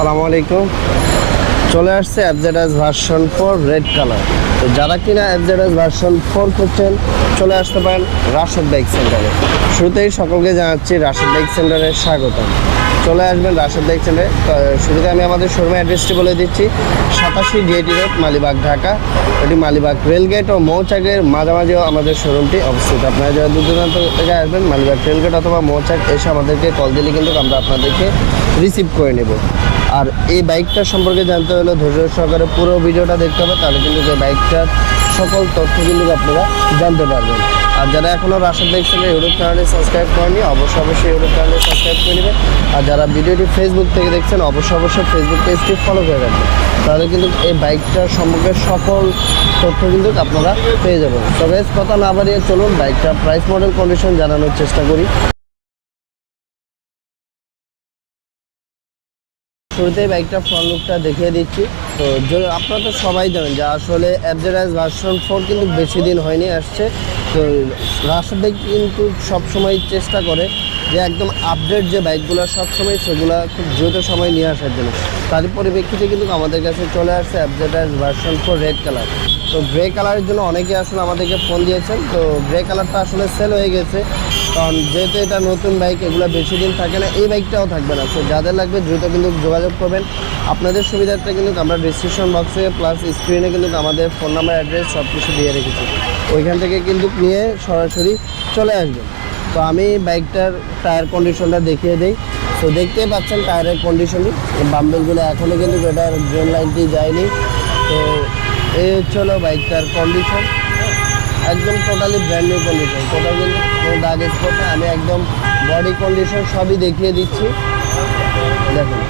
আসসালামু আলাইকুম। চলে আসছে এফজেডএস ভার্সন 4 রেড কালার। তো যারা কিনা এফজেডএস ভার্সন 4 করছেন চলে আসতে পারেন রাশেদ বাইক সেন্টারে। শুরুতেই সকলকে জানাচ্ছি রাশেদ বাইক সেন্টারে স্বাগতম। চলে আসবেন রাশেদ বাইক সেন্টারে। শুরুতে আমি আমাদের শোরুমের অ্যাড্রেসটি বলে দিচ্ছি। 87 ডিআইটি রোড, মালিবাগ, ঢাকা। এটি মালিবাগ রেলগেট ও মৌচাকের মাঝামাঝিও আমাদের শোরুমটি অবস্থিত। আপনারা যারা দূর দূরান্ত থেকে আসবেন মালিবাগ রেলগেট অথবা মৌচাক এসে আমাদেরকে কল দিলে কিন্তু আমরা আপনাদেরকে রিসিভ করে নেব। আর এই বাইকটার সম্পর্কে জানতে হলে ধৈর্য সহকারে পুরো ভিডিওটা দেখতে হবে, তাহলে কিন্তু এই বাইকটার সকল তথ্য কিন্তু আপনারা জানতে পারবেন। আর যারা এখনও রাশেদ বাইক সেন্টার ইউটিউব চ্যানেলে সাবস্ক্রাইব করেনি অবশ্যই ইউটিউব চ্যানেলে সাবস্ক্রাইব করে নেবেন। আর যারা ভিডিওটি ফেসবুক থেকে দেখছেন অবশ্যই ফেসবুক পেজটি ফলো করে রাখবেন, তাহলে কিন্তু এই বাইকটার সম্পর্কে সকল তথ্য কিন্তু আপনারা পেয়ে যাবেন। তবে কথা না বাড়িয়ে চলুন বাইকটার প্রাইস, মডেল, কন্ডিশন জানানোর চেষ্টা করি। শুরুতেই বাইকটা ফ্রন্ট লুকটা দেখিয়ে দিচ্ছি। তো আপনারা তো সবাই জানেন যে আসলে এফজেডএস ভার্সন 4 কিন্তু বেশি দিন হয়নি আসছে। তো রাশেদ বাইক কিন্তু সবসময় চেষ্টা করে যে একদম আপডেট যে বাইকগুলো সবসময় সেগুলো খুব দ্রুত সময় নিয়ে আসার জন্য। তারই পরিপ্রেক্ষিতে কিন্তু আমাদের কাছে চলে আসছে এফজেডএস ভার্সন 4 রেড কালার। তো গ্রে কালারের জন্য অনেকে আসলে আমাদেরকে ফোন দিয়েছেন। তো গ্রে কালারটা আসলে সেল হয়ে গেছে, কারণ যেহেতু এটা নতুন বাইক, এগুলো বেশি দিন থাকে না, এই বাইকটাও থাকবে না। তো যাদের লাগবে দ্রুত কিন্তু যোগাযোগ করবেন। আপনাদের সুবিধার্থে কিন্তু আমরা ডিসক্রিপশন বক্সে প্লাস স্ক্রিনে কিন্তু আমাদের ফোন নাম্বার, অ্যাড্রেস সব কিছু দিয়ে রেখেছি। ওইখান থেকে কিন্তু নিয়ে সরাসরি চলে আসবেন। তো আমি বাইকটার টায়ার কন্ডিশনটা দেখিয়ে দিই। তো দেখতেই পাচ্ছেন টায়ারের কন্ডিশনই, বাম্বেলগুলো এখনও কিন্তু এটার ড্রেন লাইনটি যায়নি। তো এই হলো বাইকটার কন্ডিশন, একদম totally brand new condition. Total কিন্তু কোনো দাগ স্পট না। আমি একদম বডি কন্ডিশন সবই দেখিয়ে দিচ্ছি, দেখুন।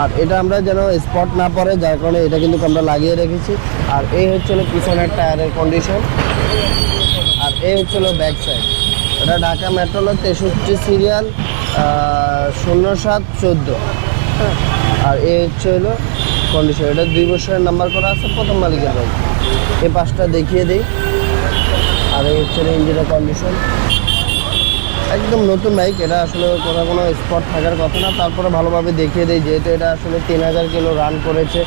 আর এটা আমরা যেন স্পট না পড়ে, যার কারণে এটা কিন্তু আমরা লাগিয়ে রেখেছি। আর এই হচ্ছিলো পিছনের টায়ারের কন্ডিশন। আর এই হচ্ছিলো ব্যাক সাইড। এটা ঢাকা মেট্রোল 63 সিরিয়াল 0714। হ্যাঁ, আর এই হলো কন্ডিশন। এটা 2 বছরের নাম্বার করা আছে, প্রথম মালিকের বাইক। এই পাশটা দেখিয়ে দিই। আর এই হচ্ছে ইঞ্জিনের কন্ডিশন, একদম নতুন বাইক। এটা আসলে কোনো স্পট থাকার কথা না, তারপরে ভালোভাবে দেখিয়ে দেয়। যেহেতু এটা আসলে 3000 কিলো রান করেছে,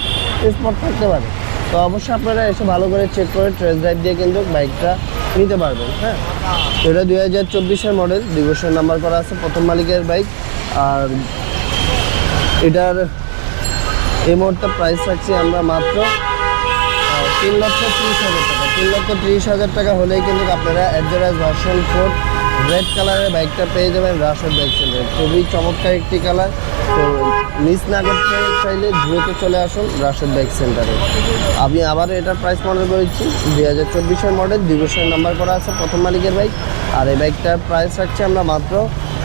স্পট থাকতে পারে। তো অবশ্যই আপনারা এসে ভালো করে চেক করে টেস্ট ড্রাইভ দিয়ে কিন্তু বাইকটা নিতে পারবেন। হ্যাঁ, তো এটা 2024-এর মডেল, 2 বছরের নাম্বার করা আছে, প্রথম মালিকের বাইক। আর এটার এই মুহূর্তে প্রাইস রাখছি আমরা মাত্র 3,30,000 টাকা। 3,30,000 টাকা হলেই কিন্তু আপনারা এফজেডএস ভার্সন 4 রেড কালারের বাইকটা পেয়ে যাবেন রাশেদ বাইক সেন্টারে। খুবই চমৎকার একটি কালার। তো মিস না করতে চাইলে দ্রুত চলে আসুন রাশেদ বাইক সেন্টারে। আমি আবার এটার প্রাইস মডেল বলেছি, 2024-এর মডেল, 2 বছরের নাম্বার করা আছে, প্রথম মালিকের বাইক। আর এই বাইকটার প্রাইস রাখছি আমরা মাত্র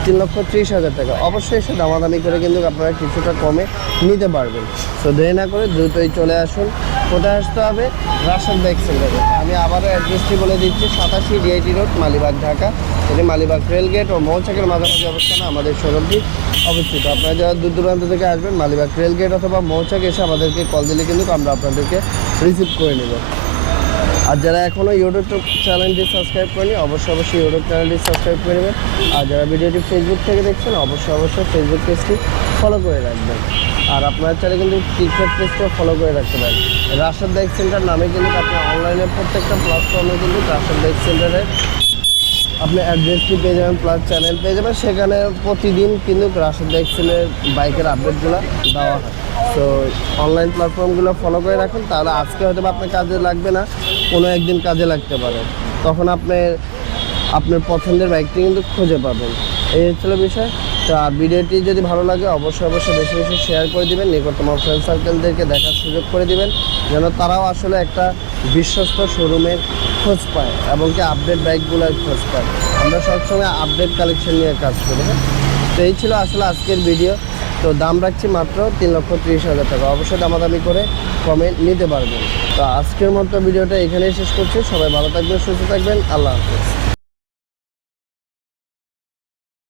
3,30,000 টাকা। অবশ্যই এসে দামাদামি করে কিন্তু আপনারা কিছুটা কমে নিতে পারবেন। তো দেরি না করে দ্রুতই চলে আসুন। কোথায় আসতে হবে? রাশেদ বাইক সেন্টারে। আমি আবারও অ্যাড্রেসটি বলে দিচ্ছি, 87 ডিআইটি রোড, মালিবাগ, ঢাকা। এটি মালিবাগ রেলগেট ও মৌচাকের মাঝামাঝি অবস্থানে আমাদের শোরুমটি অবস্থিত। আপনারা যারা দূর দূরান্ত থেকে আসবেন মালিবাগ রেলগেট অথবা মৌচাক এসে আমাদেরকে কল দিলে কিন্তু আমরা আপনাদেরকে রিসিভ করে নেব। আর যারা এখনও ইউটিউব চ্যানেলটি সাবস্ক্রাইব করেনি অবশ্যই ইউটিউব চ্যানেলটি সাবস্ক্রাইব করে নেবেন। আর যারা ভিডিওটি ফেসবুক থেকে দেখছেন অবশ্যই ফেসবুক পেজটি ফলো করে রাখবেন। আর আপনার চাইলে কিন্তু টিকটক পেজটাও ফলো করে রাখতে পারেন। রাশেদ বাইক সেন্টার নামে কিন্তু আপনি অনলাইনে প্রত্যেকটা প্ল্যাটফর্মে কিন্তু রাশেদ বাইক সেন্টারে আপনি অ্যাড্রেসটি পেয়ে যাবেন, প্লাস চ্যানেল পেয়ে যাবেন। সেখানে প্রতিদিন কিন্তু রাশেদ বাইক সেন্টারের বাইকের আপডেটগুলো দেওয়া হয়। তো অনলাইন প্ল্যাটফর্মগুলো ফলো করে রাখুন, তাহলে আজকে হয়তো আপনার কাজে লাগবে না, কোনো একদিন কাজে লাগতে পারে। তখন আপনার পছন্দের বাইকটি কিন্তু খুঁজে পাবেন। এই হচ্ছিল বিষয়। তো ভিডিওটি যদি ভালো লাগে অবশ্যই বেশি বেশি শেয়ার করে দেবেন, নিকটতম ফ্রেন্ড সার্কেলদেরকে দেখার সুযোগ করে দেবেন, যেন তারাও আসলে একটা বিশ্বস্ত শোরুমের খোঁজ পায় এবং কি আপডেট বাইকগুলোর খোঁজ পায়। আমরা সবসময় আপডেট কালেকশন নিয়ে কাজ করি। হ্যাঁ, তো এই ছিল আসলে আজকের ভিডিও। তো দাম রাখছি মাত্র 3,30,000 টাকা। অবশ্যই দামাদামি করে কমে নিতে পারবেন। তো আজকের মতো ভিডিওটা এখানেই শেষ করছি। সবাই ভালো থাকবেন, সুস্থ থাকবেন। আল্লাহ হাফেজ।